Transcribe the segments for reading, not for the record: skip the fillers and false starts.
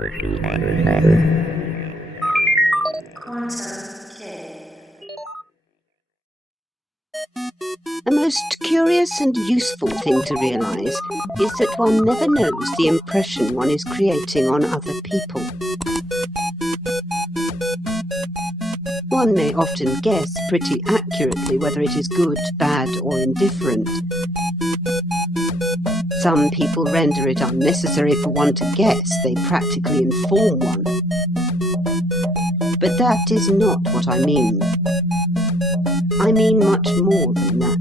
A most curious and useful thing to realise is that one never knows the impression one is creating on other people. One may often guess pretty accurately whether it is good, bad, or indifferent. Some people render it unnecessary for one to guess, they practically inform one. But that is not what I mean. I mean much more than that.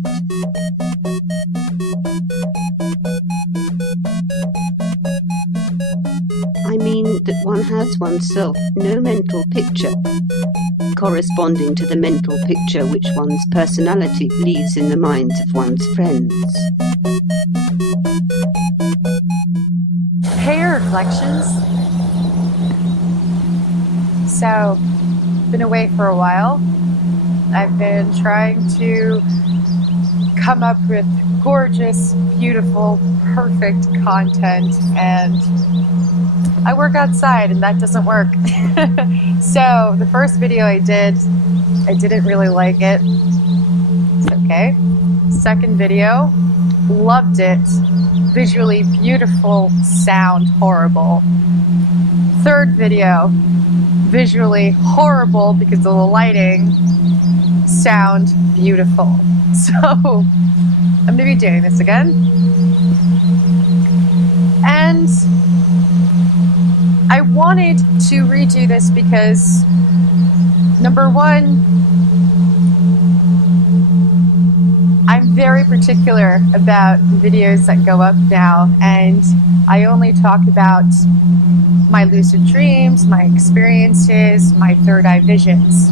I mean that one has oneself no mental picture corresponding to the mental picture which one's personality leaves in the minds of one's friends. Hair reflections. So, been away for a while. I've been trying to come up with gorgeous, beautiful, perfect content, and I work outside and that doesn't work. So the first video I didn't really like it. It's okay. Second video, loved it. Visually beautiful, sound horrible. Third video, visually horrible because of the lighting, sound beautiful. So I'm gonna be doing this again. And I wanted to redo this because, number one, I'm very particular about videos that go up now, and I only talk about my lucid dreams, my experiences, my third eye visions.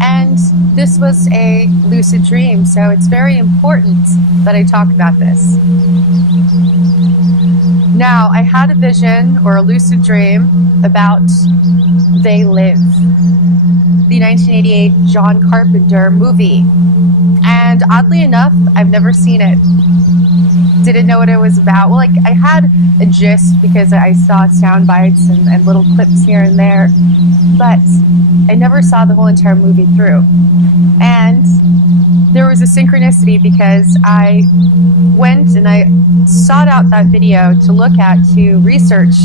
And this was a lucid dream, so it's very important that I talk about this. Now, I had a vision or a lucid dream about They Live, the 1988 John Carpenter movie. And oddly enough, I've never seen it. Didn't know what it was about. Well, I had a gist because I saw sound bites and little clips here and there, but I never saw the whole entire movie through. And there was a synchronicity because I went and I sought out that video to look at, to research,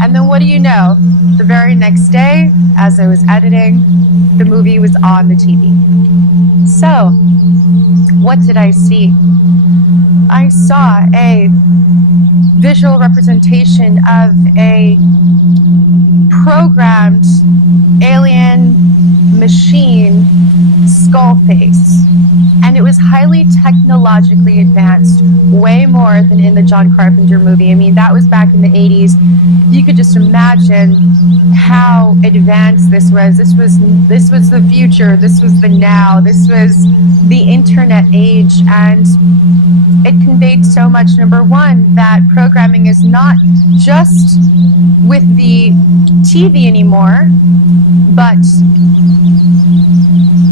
and then what do you know? The very next day, as I was editing, the movie was on the TV. So, what did I see? I saw a visual representation of a programmed alien machine skull face. And it was highly technologically advanced, way more than in the John Carpenter movie. I mean, that was back in the 80s. You could just imagine how advanced this was. This was the future. This was the now. This was the internet age. And it conveyed so much. Number one, that programming is not just with the TV anymore, but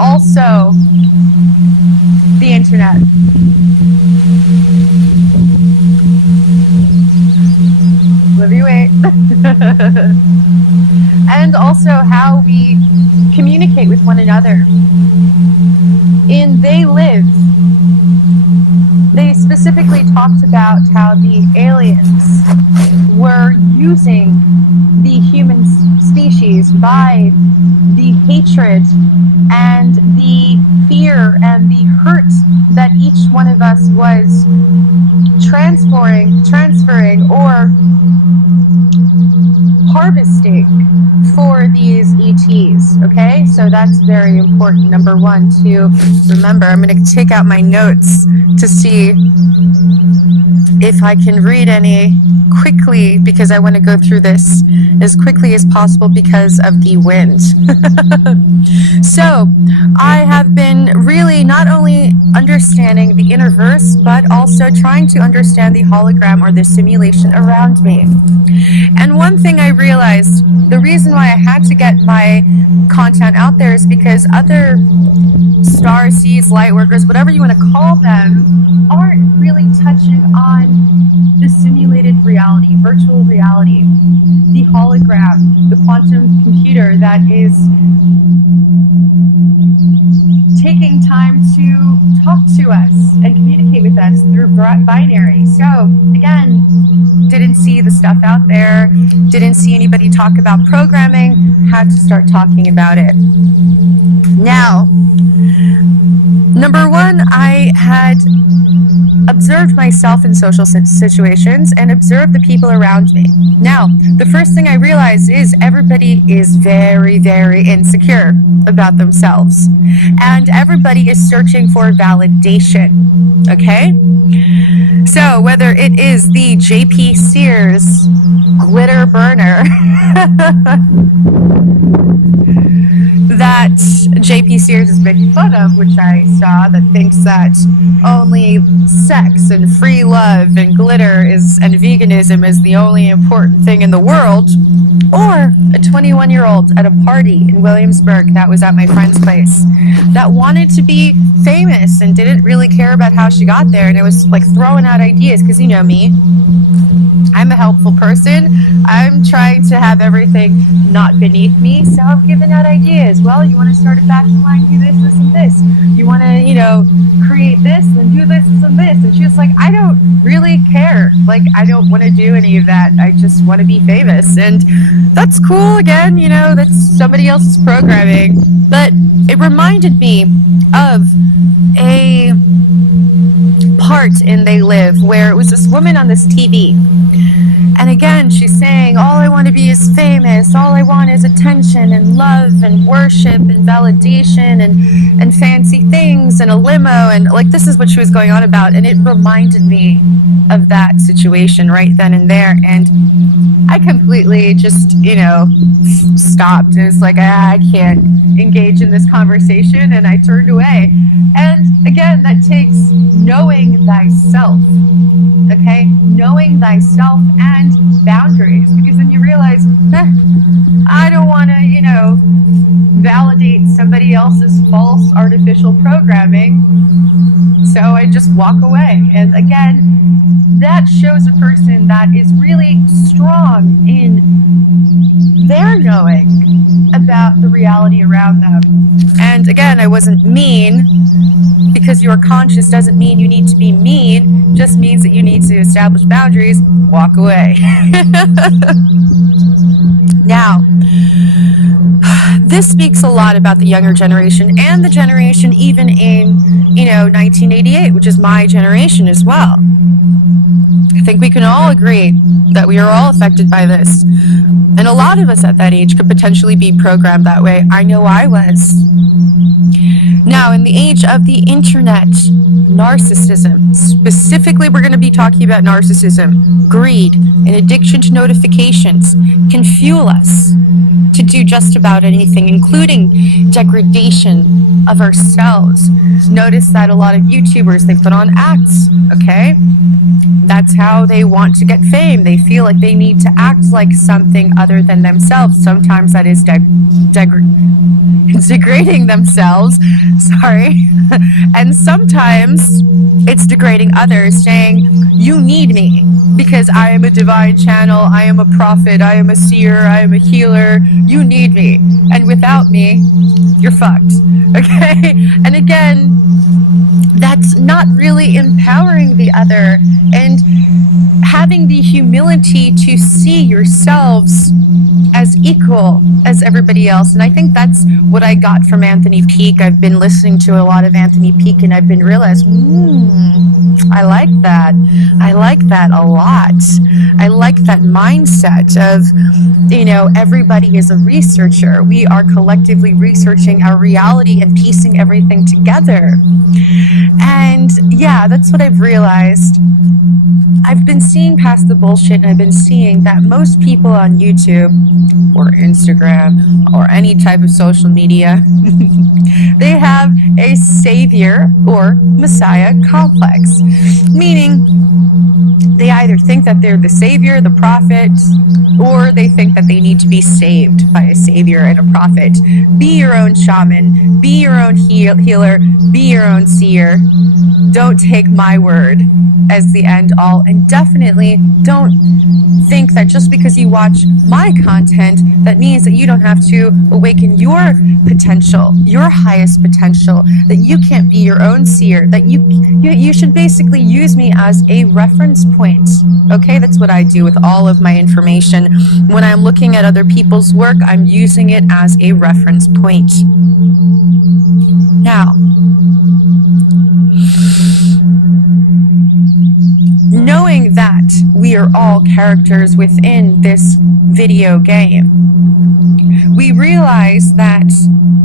also the internet. Live you wait. And also how we communicate with one another. In They Live, they specifically talked about how the aliens were using the human species by the hatred and the fear and the hurt that each one of us was transferring or harvesting for these ETs, okay? So that's very important, number one, to remember. I'm going to take out my notes to see if I can read any quickly, because I want to go through this as quickly as possible because of the wind. So I have been really not only understanding the inner-verse, but also trying to understand the hologram or the simulation around me. And one thing I realized, the reason why I had to get my content out there is because other star seeds, light workers, whatever you want to call them, aren't really touching on the simulated reality, virtual reality, the hologram, the quantum computer that is taking time to talk to us and communicate with us through binary. So again, didn't see the stuff out there, didn't see anybody talk about programming, had to start talking about it. Now, number one, I had observed myself in social situations and observed the people around me. Now, the first thing I realized is everybody is very, very insecure about themselves. And everybody is searching for validation. Okay? So, whether it is the JP Sears glitter burner that JP Sears is making fun of, which I saw, that thinks that only sex and free love and glitter and veganism is the only important thing in the world, or a 21-year-old at a party in Williamsburg that was at my friend's place that wanted to be famous and didn't really care about how she got there, and it was like throwing out ideas, because you know me, I'm a helpful person. I'm trying to have everything not beneath me, so I'm giving out ideas. Well, you want to start a fashion line, do this, this, and this. You want to, create this and do this, this, and this. And she was like, I don't really care. Like, I don't want to do any of that. I just want to be famous. And that's cool. Again, that's somebody else's programming. But it reminded me of a part in They Live where it was this woman on this TV. And again, she's saying, all I want to be is famous. All I want is attention and love and worship and validation and fancy things and a limo. And like, this is what she was going on about. And it reminded me of that situation right then and there. And I completely just, stopped. And it's like, I can't engage in this conversation. And I turned away. And again, that takes knowing thyself. Okay? Knowing thyself and boundaries, because then you realize, I don't want to, validate somebody else's false artificial programming, so I just walk away. And again, that shows a person that is really strong in their knowing about the reality around them. And again, I wasn't mean. Because you are conscious doesn't mean you need to be mean, just means that you need to establish boundaries, walk away. Now, this speaks a lot about the younger generation and the generation even in, 1988, which is my generation as well. I think we can all agree that we are all affected by this. And a lot of us at that age could potentially be programmed that way. I know I was. Now, in the age of the internet, narcissism, specifically we're going to be talking about narcissism, greed, and addiction to notifications can fuel us to do just about anything, including degradation of ourselves. Notice that a lot of YouTubers, they put on acts, okay? That's how they want to get fame. They feel like they need to act like something other than themselves. Sometimes that is degrading themselves, sorry. And sometimes it's degrading others, saying, you need me because I am a divine channel, I am a prophet, I am a seer, I am a healer, you need me. And without me, you're fucked, okay? And again, that's not really empowering the other and having the humility to see yourselves as equal as everybody else. And I think that's what I got from Anthony Peake. I've been listening to a lot of Anthony Peake and I've been realizing, I like that. I like that a lot. I like that mindset of, everybody is a researcher. We are collectively researching our reality and piecing everything together. And yeah, that's what I've realized. I've been seeing past the bullshit, and I've been seeing that most people on YouTube or Instagram or any type of social media, they have a savior or messiah complex, meaning they either think that they're the savior, the prophet, or they think that they you need to be saved by a savior and a prophet. Be your own shaman, be your own healer, be your own seer. Don't take my word as the end all, and definitely don't think that just because you watch my content, that means that you don't have to awaken your potential, your highest potential, that you can't be your own seer, that you should basically use me as a reference point. Okay, that's what I do with all of my information. When I'm looking at other people's work, I'm using it as a reference point. Now, knowing that we are all characters within this video game, we realize that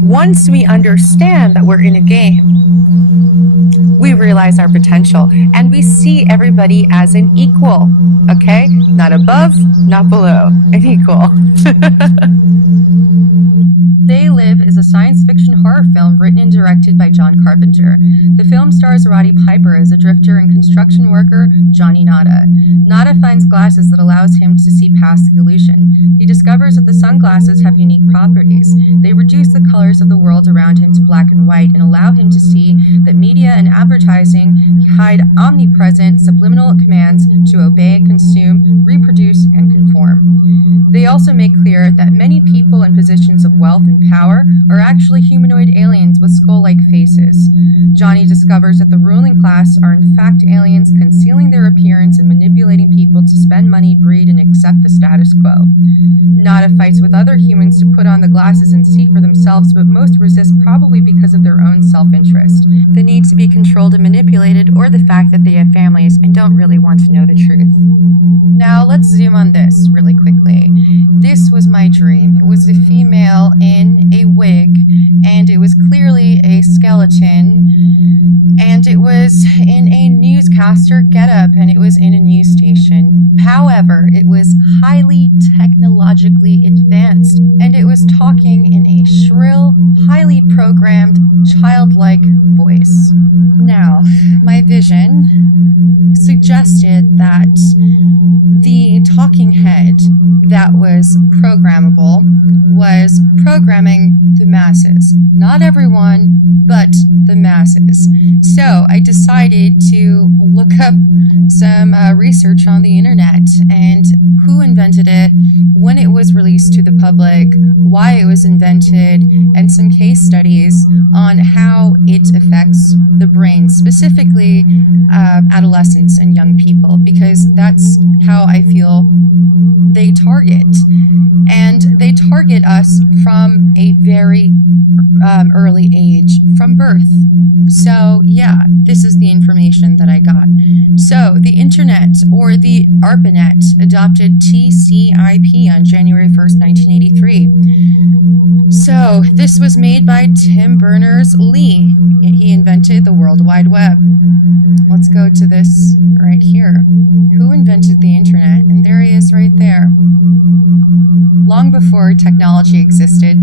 once we understand that we're in a game, we realize our potential and we see everybody as an equal, okay? Not above, not below, an equal. They Live is a science fiction horror film written and directed by John Carpenter. The film stars Roddy Piper as a drifter and construction worker, Johnny Nada. Nada finds glasses that allows him to see past the illusion. He discovers that the sunglasses have unique properties. They reduce the colors of the world around him to black and white and allow him to see that media and advertising hide omnipresent subliminal commands to obey, consume, reproduce, and conform. They also make clear that many people in positions of wealth and power are actually humanoid aliens with skull-like faces. Johnny discovers that the ruling class are in fact aliens concealing their appearance and manipulating people to spend money, breed, and accept the status quo. Nada fights with other humans to put on the glasses and see for themselves, but most resist probably because of their own self-interest, the need to be controlled and manipulated, or the fact that they have families and don't really want to know the truth. Now let's zoom on this really quickly. This was my dream. It was a female in a wig, and it was clearly a skeleton, and it was in a newscaster getup, and it was in a news station. However, it was highly technologically advanced, and it was talking in a shrill, highly programmed, childlike voice. Now, my vision suggested that the talking head that was programmable was programming the masses. Not everyone, but the masses. So I decided to look up some research on the internet and who invented it, when it was released to the public, why it was invented, and some case studies on how it affects the brain, specifically adolescents and young people, because that's how I feel they target. And they target us from a very early age, from birth. So yeah, this is the information that I got. So the internet, or the ARPANET, adopted TCP on January 1st, 1983. So this was made by Tim Berners-Lee. He invented the World Wide Web. Let's go to this right here. Who invented the internet? And there he is right there. Long before technology existed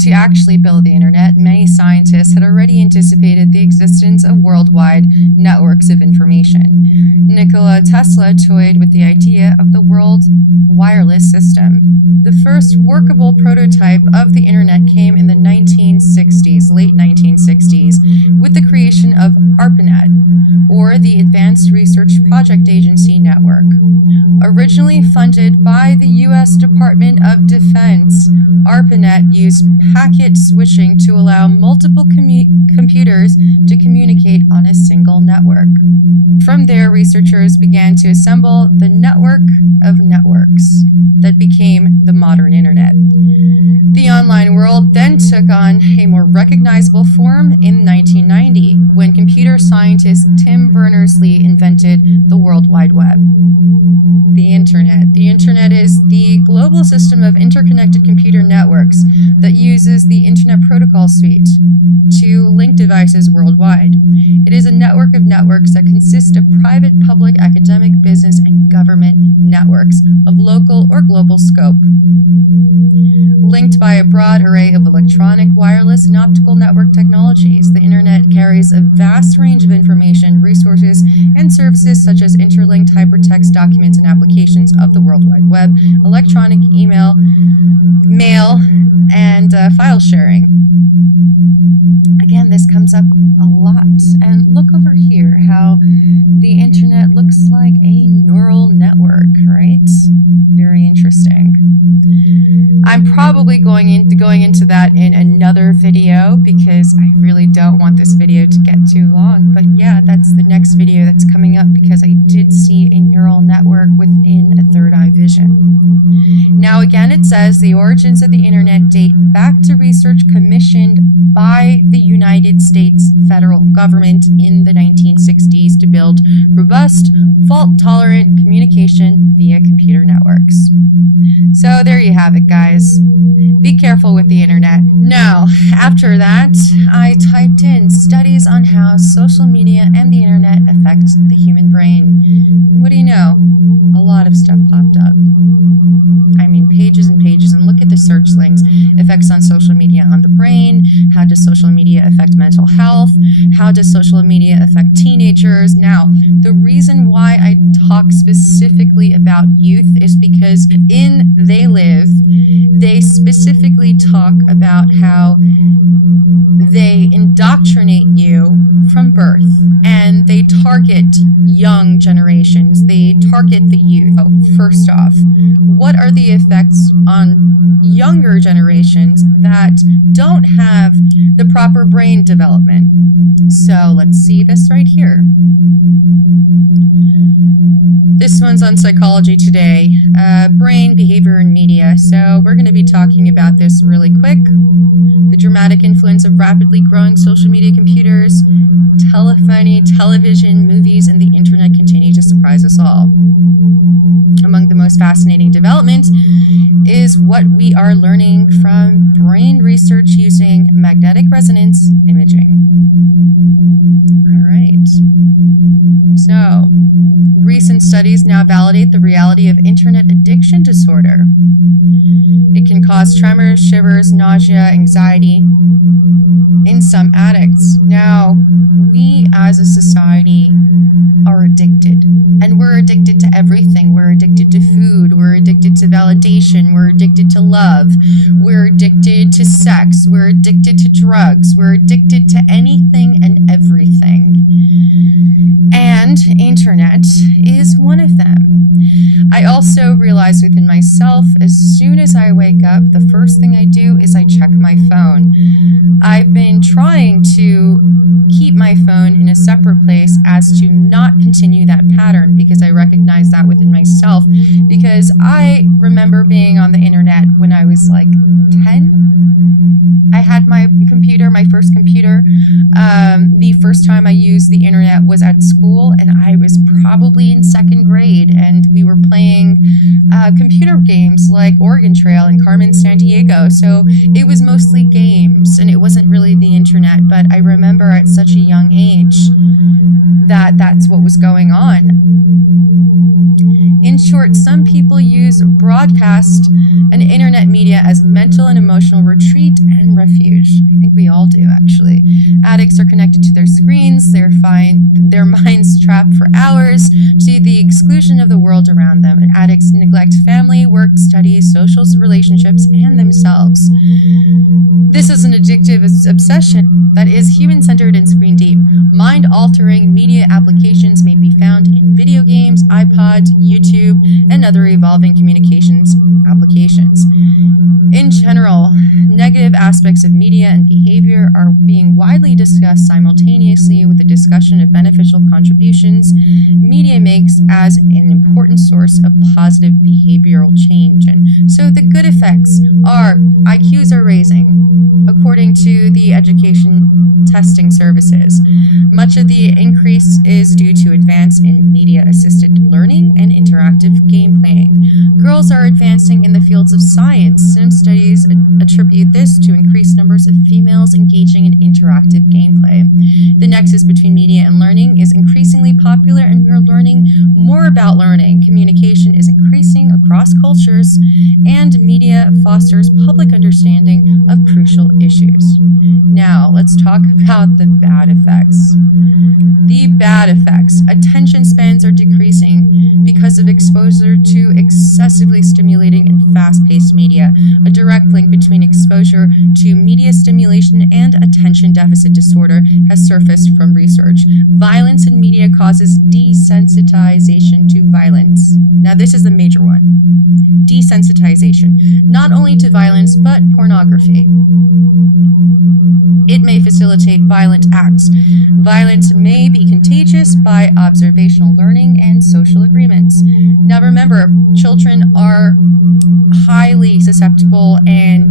to actually build the internet, many scientists had already anticipated the existence of worldwide networks of information. Nikola Tesla toyed with the idea of the world wireless system. The first workable prototype of the internet came in the 1960s, late 1960s, with the creation of ARPANET, or the Advanced Research Project Agency Network. Originally funded by the U.S. Department of Defense, ARPANET used packet switching to allow multiple computers to communicate on a single network. From there, researchers began to assemble the network of networks that became the modern internet. The online world then took on a more recognizable form in 1990, when computer scientist Tim Berners-Lee invented the World Wide Web. The Internet. The Internet is the global system of interconnected computer networks that uses the Internet Protocol Suite to link devices worldwide. It is a network of networks that consist of private, public, academic, business, and government networks of local or global scope. linked by a broad array of electronic, wireless, and optical network technologies. The internet carries a vast range of information, resources, and services such as interlinked hypertext documents and applications of the World Wide Web, electronic email, mail, and file sharing. Again, this comes up a lot. And look over here how the internet looks like a neural network, right? Very interesting. I'm probably going into that in another video because I really don't want this video to get too long. But yeah, that's the next video that's coming up because I did see a neural network within a third eye vision. Now again, it says the origins of the internet date back to research commissioned by the United States federal government in the 1960s to build robust, fault-tolerant communication via computer networks. So there you have it, guys. Be careful with the internet. Now, after that, I typed in studies on how social media and the internet affect the human brain. And what do you know? A lot of stuff popped up. I mean, pages and pages, and look at the search links. Effects on social media on the brain. How does social media affect mental health? How does social media affect teenagers? Now, the reason why I talk specifically about youth is because in They Live, they specifically talk about how they indoctrinate you from birth, and they target young generations. They target the youth. First off, what are the effects on younger generations that don't have the proper brain development? So let's see this right here. This one's on Psychology Today, brain, behavior, and media. So we're going to be talking about this really quick. The dramatic influence of rapidly growing social media, computers, telephony, television, movies, and the internet continue to surprise us all. Among the most fascinating developments is what we are learning from brain research using magnetic resonance imaging. All right. So, recent studies now validate the reality of internet addiction disorder. It can cause tremors, shivers, nausea, anxiety in some addicts. Now, we as a society are addicted, and we're addicted to everything. We're addicted to food, we're addicted to validation, we're addicted to love, we're addicted to sex, we're addicted to drugs, we're addicted to anything and everything. And internet is one of them. I also realize within myself, as soon as I wake up, the first thing I do is I check my phone. I've been trying to keep my phone in a separate place as to not continue that pattern because I recognize that within myself, because I remember being on the internet when I was like 10. I had my computer, my first computer. The first time I used the internet was at school, and I was probably in second grade, and we were playing computer games like Oregon Trail and Carmen Sandiego. So it was mostly games, and it wasn't really the internet, but I remember at such a young age that that's what was going on. In short, some people use broadcast and internet media as mental and emotional retreat and refuge. I think we all do, actually. Addicts are connected to their screens, their minds trapped for hours to the exclusion of the world around them. Addicts neglect family, work, studies, social relationships, and themselves. This is an addictive obsession that is human-centered and screen-deep. Mind-altering media applications may be found in video games, iPods, YouTube, and other evolving communications applications. In general, negative aspects of media and behavior are being widely discussed simultaneously with the discussion of beneficial contributions media makes as an important source of positive behavioral change. And so the good effects are IQs are raising, according to the education testing services. Much of the increase is due to advance in media-assisted learning and interactive game playing. Girls are advancing in the fields of science. Some studies attribute this to increased numbers of females engaging in interactive gameplay. The nexus between media and learning is increasingly popular, and we're learning more about learning. Communication is increasing across cultures, and media fosters public understanding of crucial issues. Now, let's talk about the bad effects. The bad effects. Attention spans are decreasing because of exposure to excessively stimulating and fast-paced media. A direct link between exposure to media stimulation and attention deficit disorder has surfaced from research. Violence in media causes desensitization to violence. Now, this is the major one. Desensitization, not only to violence, but pornography. It may facilitate violent acts. Violence may be contagious by observational learning and social agreements. Now remember, children are highly susceptible and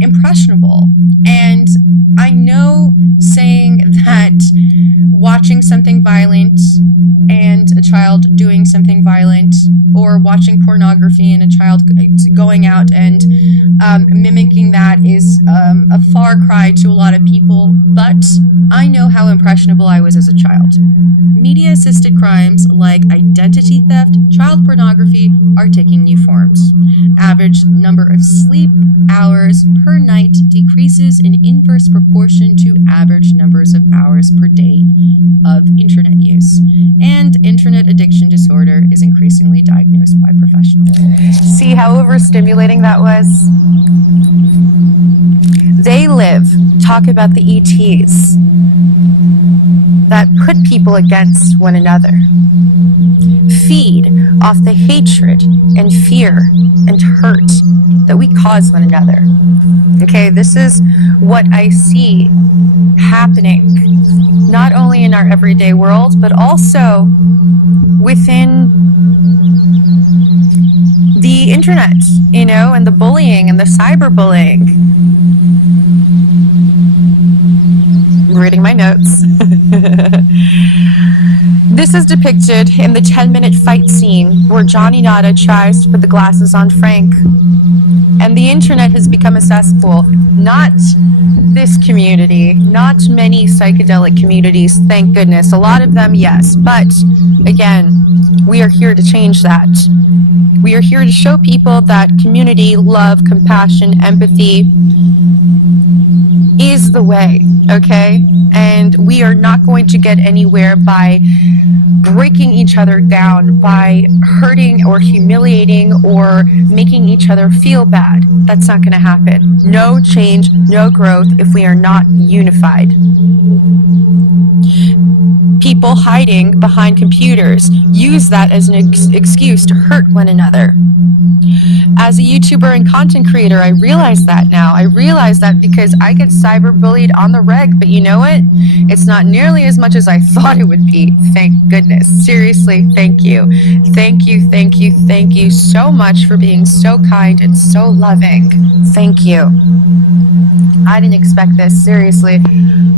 impressionable. And I know saying that watching something violent and a child doing something violent, or watching pornography and a child going out and mimicking that is a far cry to a lot of people, but I know how impressionable I was as a child. Media-assisted crimes like identity theft, child pornography are taking new forms. Average number of sleep hours per night decreases in inverse proportion to average numbers of hours per day of internet use. And internet addiction disorder is increasingly diagnosed by professionals. See how overstimulating that was? They live, talk about the ETs that put people against one another, feed off the hatred and fear and hurt that we cause one another. Okay, this is what I see happening, not only in our everyday world, but also within the internet, you know, and the bullying and the cyberbullying. I'm reading my notes. This is depicted in the 10-minute fight scene where Johnny Nada tries to put the glasses on Frank. And the internet has become a cesspool. Not this community, not many psychedelic communities, thank goodness. A lot of them, yes. But again, we are here to change that. We are here to show people that community, love, compassion, empathy is the way, okay? And we are not going to get anywhere by breaking each other down, by hurting or humiliating or making each other feel bad. That's not going to happen. No change, no growth if we are not unified. People hiding behind computers use that as an excuse to hurt one another. As a YouTuber and content creator, I realize that now. I realize that because I get cyberbullied on the reg, but you know what? It's not nearly as much as I thought it would be. Thank goodness. Seriously, thank you. Thank you, thank you, thank you so much for being so kind and so loving. Thank you. I didn't expect this, seriously.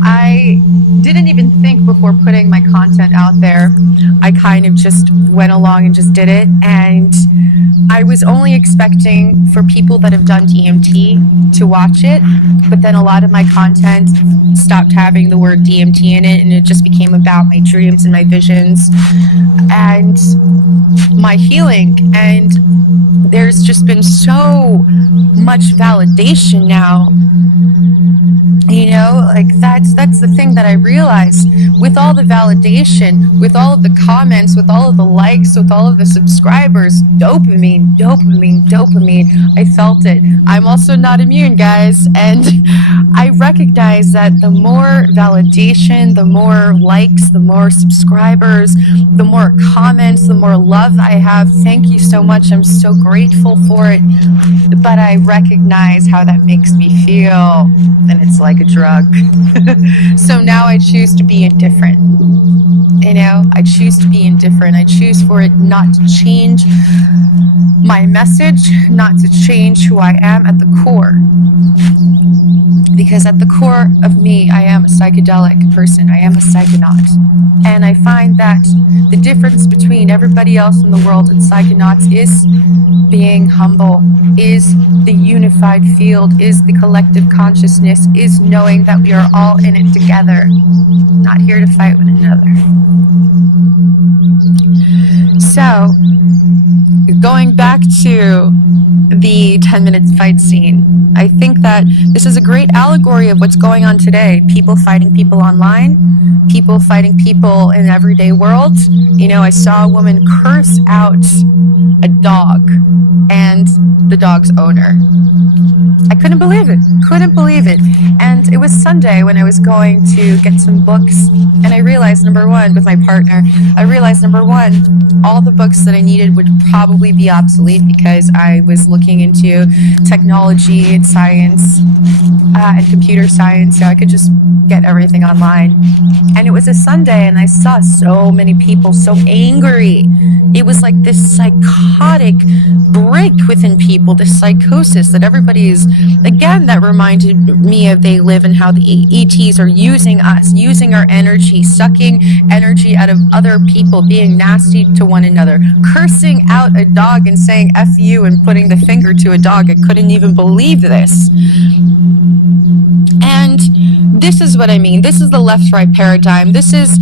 I didn't even think before putting my content out there. I kind of just went along and just did it, and I was only expecting for people that have done DMT to watch it, but then a lot of my content stopped having the word DMT in it, and it just became about my dreams and my visions and my healing. And there's just been so much validation now, you know, like that's the thing that I realized. With all the validation, with all of the comments, with all of the likes, with all of the subscribers, dopamine, dopamine, dopamine. I felt it. I'm also not immune, guys, and I recognize that the more validation, the more likes, the more subscribers, the more comments, the more love I have. Thank you so much. I'm so grateful for it. But I recognize how that makes me feel, and it's like a drug. So now I choose to be indifferent. You know, I choose to be indifferent. I choose for it not to change my message, not to change who I am at the core. Because at the core of me, I am a psychedelic person. I am a psychonaut. And I find that the difference between everybody else in the world and psychonauts is being humble, is the unified field, is the collective consciousness, is knowing that we are all in it together, not here to fight one another. So, going back to the 10 minutes fight scene, I think that this is a great allegory of what's going on today. People fighting people online, people fighting people in the everyday world. You know, I saw a woman curse out a dog and the dog's owner. I couldn't believe it. And it was Sunday when I was going to get some books, and I realized, number one, with my partner, all the books that I needed would probably be obsolete because I was looking into technology and science and computer science, so I could just get everything online. And it was a Sunday, and I saw so many people so angry. It was like this psychotic break within people, this psychosis that everybody is, again, that reminded me of They Live and how the ETs are using us, using our energy, sucking energy out of other people, being nasty to one another, cursing out a dog and saying F you and putting the finger to a dog. I couldn't even believe this. And this is what I mean. This is the left-right paradigm. This is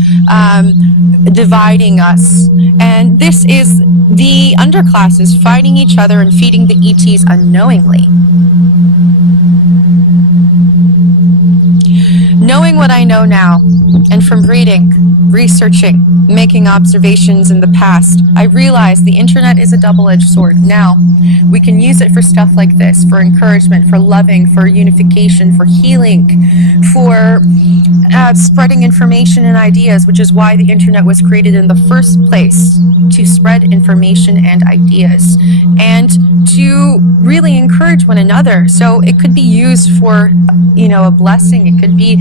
dividing us. And this is the underclasses fighting each other and feeding the ETs unknowingly. Knowing what I know now, and from reading, researching, making observations in the past, I realize the internet is a double-edged sword. Now, we can use it for stuff like this, for encouragement, for loving, for unification, for healing, for spreading information and ideas, which is why the internet was created in the first place, to spread information and ideas, and to really encourage one another. So it could be used for, a blessing. It could be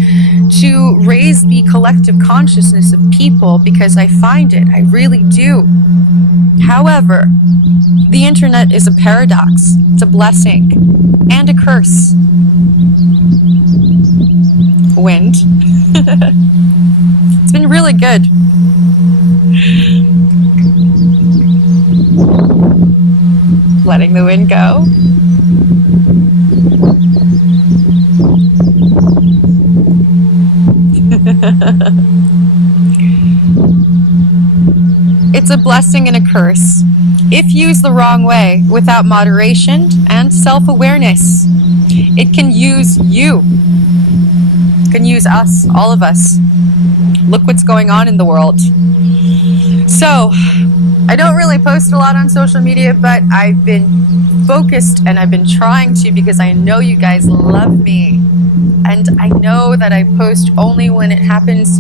to raise the collective consciousness of people, because I find it, I really do. However, the internet is a paradox. It's a blessing and a curse. Wind. It's been really good. Letting the wind go. It's a blessing and a curse. If used the wrong way, without moderation and self-awareness, it can use you. It can use us, all of us. Look what's going on in the world. So, I don't really post a lot on social media, but I've been focused and I've been trying to, because I know you guys love me. And I know that I post only when it happens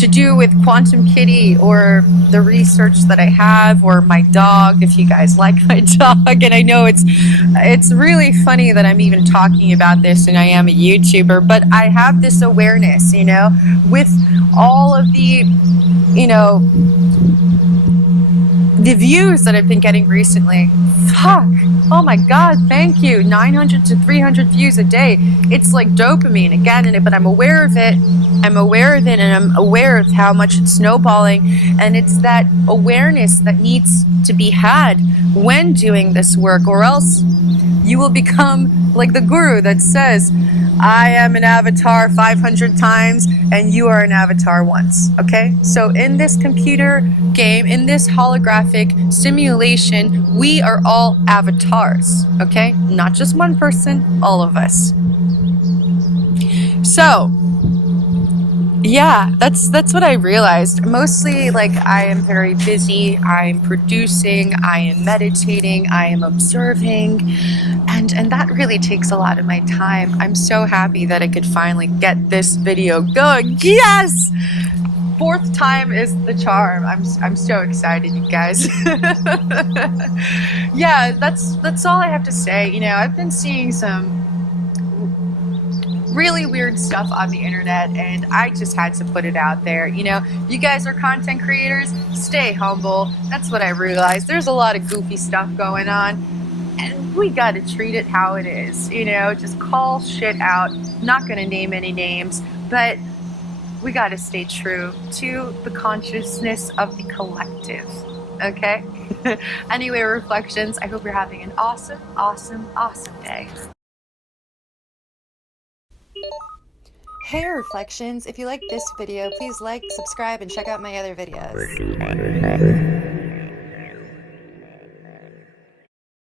to do with Quantum Kitty or the research that I have, or my dog, if you guys like my dog. And I know it's really funny that I'm even talking about this and I am a YouTuber, but I have this awareness, with all of the views that I've been getting recently. Fuck. Oh my God, thank you. 900 to 300 views a day. It's like dopamine again, but I'm aware of it. And I'm aware of how much it's snowballing. And it's that awareness that needs to be had when doing this work, or else you will become like the guru that says, I am an avatar 500 times and you are an avatar once. Okay? So in this computer game, in this holographic simulation, we are all avatars. Okay? Not just one person, all of us. So, yeah, that's what I realized. Mostly, I am very busy. I'm producing. I am meditating. I am observing, and that really takes a lot of my time. I'm so happy that I could finally get this video going. Yes, 4th time is the charm. I'm so excited, you guys. Yeah, that's all I have to say. I've been seeing some really weird stuff on the internet, and I just had to put it out there. You guys are content creators, stay humble. That's what I realized. There's a lot of goofy stuff going on, and we gotta treat it how it is. Just call shit out. Not gonna name any names, but we gotta stay true to the consciousness of the collective. Okay? Anyway, Reflections, I hope you're having an awesome, awesome, awesome day. Hey Reflections, if you liked this video, please like, subscribe, and check out my other videos.